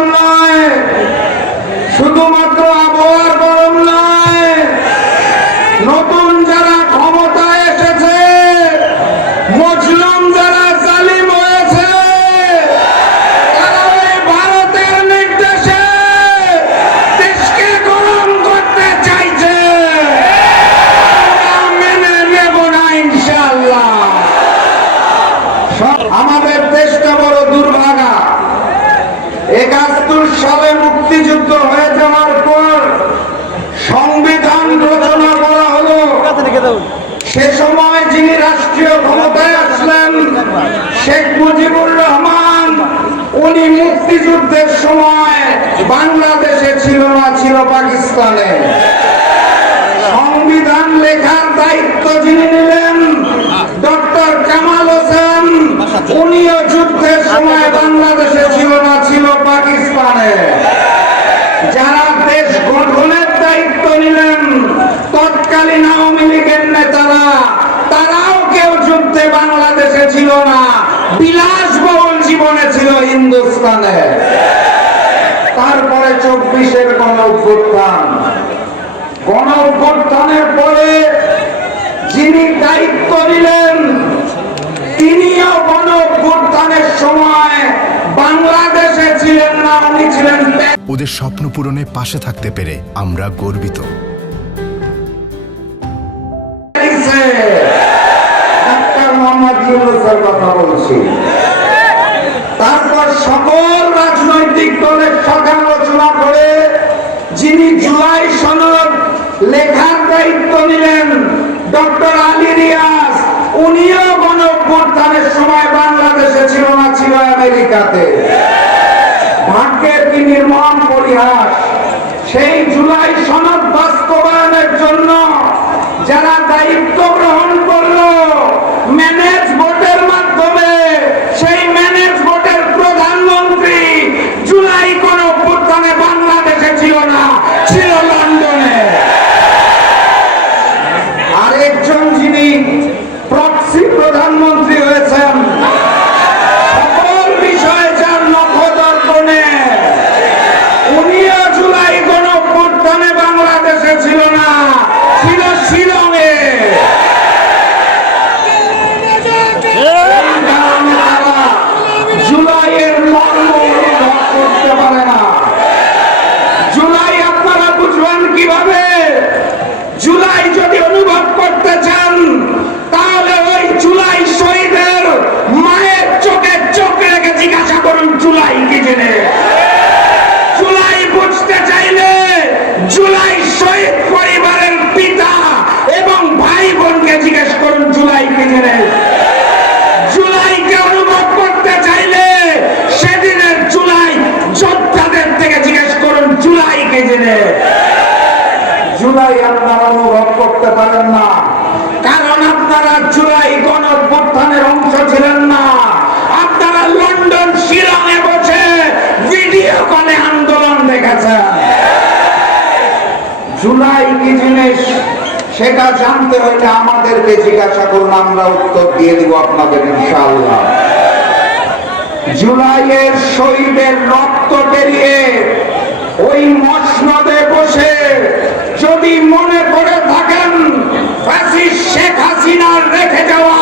গরম নয়, শুধুমাত্র আবহাওয়ার গরম নয়, নতুন যারা ক্ষমতায় এসেছে, মজলুম যারা জালিম হয়েছে, তারা ওই ভারতের নির্দেশে দেশকে গরম করতে চাইছে। আমরা মেনে নেব না ইনশাআল্লাহ। আমাদের দেশটা বড় দুর্ভাগা। ৭১ সালে মুক্তিযুদ্ধ হয়ে যাওয়ার পর সংবিধান রচনা করা হলো। সে সময় যিনি রাষ্ট্রীয় ক্ষমতায় আসলেন শেখ মুজিবুর রহমান, উনি মুক্তিযুদ্ধের সময় বাংলাদেশে ছিল না, ছিল পাকিস্তানে। সংবিধান লেখার দায়িত্ব যিনি নিলেন ডক্টর কামাল হোসেন, উনিও যুদ্ধের সময় বাংলাদেশে ছিল না, ছিল পাকিস্তানে। যারা দেশ গঠনের দায়িত্ব নিলেন তৎকালীন আওয়ামী লীগের নেতারা, তারাও কেউ যুদ্ধে বাংলাদেশে ছিল না, বিলাসবহুল জীবনে ছিল হিন্দুস্তানে। তারপরে ২৪-এর গণ অভ্যুত্থান। গণ অভ্যুত্থানের পরে যিনি দায়িত্ব নিলেন তিনিও গণ অভ্যুত্থানের সময় বাংলাদেশে ছিলেন না, উনি ছিলেন। ওদের স্বপ্ন পূরণে পাশে থাকতে পেরে আমরা গর্বিত। ডাক্তার মোহাম্মদ ইউনূসের কথা বলছি। তারপর সকল রাজনৈতিক দলের সাথে আলোচনা করে যিনি জুলাই সনদ লেখার দায়িত্ব নিলেন ডক্টর আলী রিয়াজ, উনিও গণ অভ্যুত্থানের সময় বাংলাদেশে ছিল না, ছিল আমেরিকাতে। ভাগ্যের কি নির্মম পরিহাস! সেই জুলাই সনদ বাস্তবায়নের জন্য যারা দায়িত্ব গ্রহণ করলো ম্যানেজ ভোটের মাধ্যমে, সেই ম্যানেজ ভোটের প্রধানমন্ত্রী জুলাই গণ অভ্যুত্থানে বাংলাদেশে ছিল না, ছিল লন্ডনে। আরেকজন যিনি প্রক্সি প্রধানমন্ত্রী হয়েছেন, সকল বিষয়ে যার নখদর্পণে, উনিও জুলাই গণ অভ্যুত্থানে বাংলাদেশে ছিল না, ছিল শিলংয়ে। জুলাইয়ের মর্ম অনুভব করতে পারে না। জুলাই আপনারা বুঝবেন কিভাবে? জুলাই যদি অনুভব করতে চান তাহলে ওই জুলাই শহীদের মায়ের চোখে চোখ রেখে জিজ্ঞাসা করুন জুলাই কি জেনে। জুলাই বুঝতে চাইলে জুলাই শহীদ পরিবারের পিতা এবং ভাই বোনকে জিজ্ঞেস করুন জুলাই কি জেনে। জুলাইকে অনুভব করতে চাইলে সেদিনের জুলাই যোদ্ধাদের থেকে জিজ্ঞেস করুন জুলাই কে জেনে। জুলাই আপনারা অনুভব করতে পারেন না, কারণ আপনারা জুলাই গণ অভ্যুত্থানের অংশ ছিলেন না। আপনারা লন্ডন শিলংয়ে বসে ভিডিও কলে আন্দোলন দেখেছেন। জুলাই কি জিনিস সেটা জানতে হলে আমাদেরকে জিজ্ঞাসা করুন, আমরা উত্তর দিয়ে দিব আপনাদের ইনশাআল্লাহ। জুলাইয়ের শহীদের রক্ত বেরিয়ে ওই মসনদে বসে যদি মনে করে থাকেন ফ্যাসিস্ট শেখ হাসিনার রেখে যাওয়া